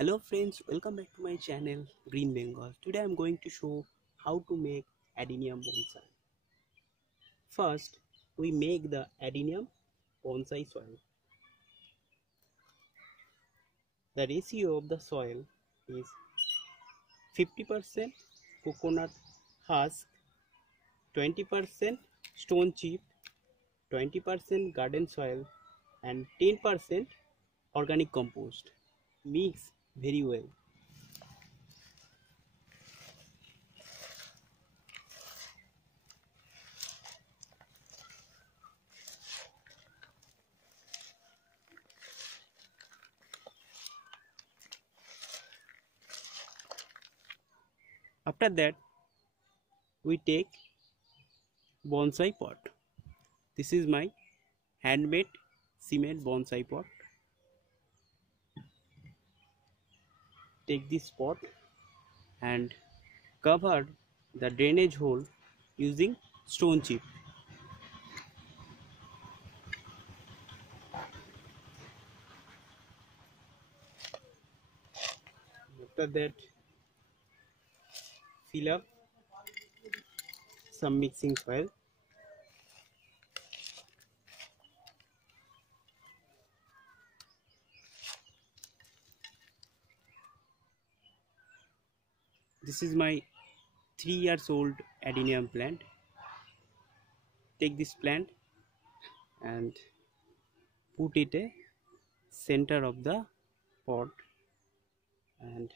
Hello friends, welcome back to my channel Green Bengal. Today I am going to show how to make Adenium Bonsai. First, we make the Adenium Bonsai soil. The ratio of the soil is 50% coconut husk, 20% stone chip, 20% garden soil and 10% organic compost. Mix very well. After that, we take bonsai pot. This is my handmade cement bonsai pot. Take this pot and cover the drainage hole using stone chip. After that, fill up some mixing soil. This is my 3 years old adenium plant. Take this plant and put it a center of the pot and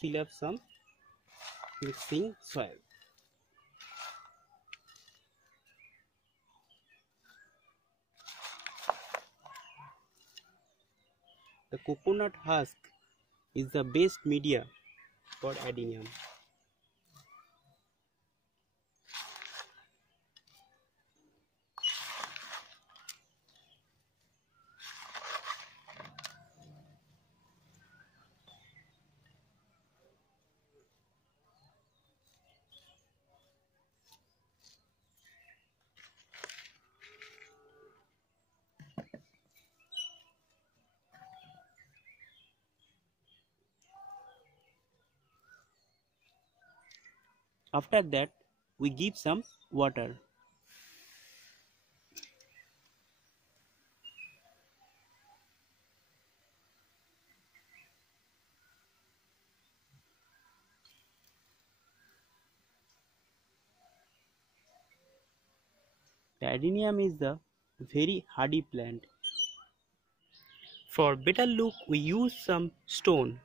fill up some mixing soil. The coconut husk is the best media for adenium. After that, we give some water. The adenium is the very hardy plant. For better look, we use some stone.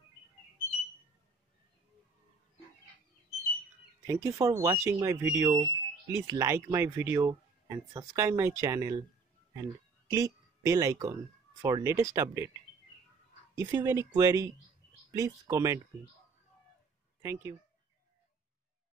Thank you for watching my video. Please like my video and subscribe my channel and click bell icon for latest update. If you have any query, please comment me. Thank you.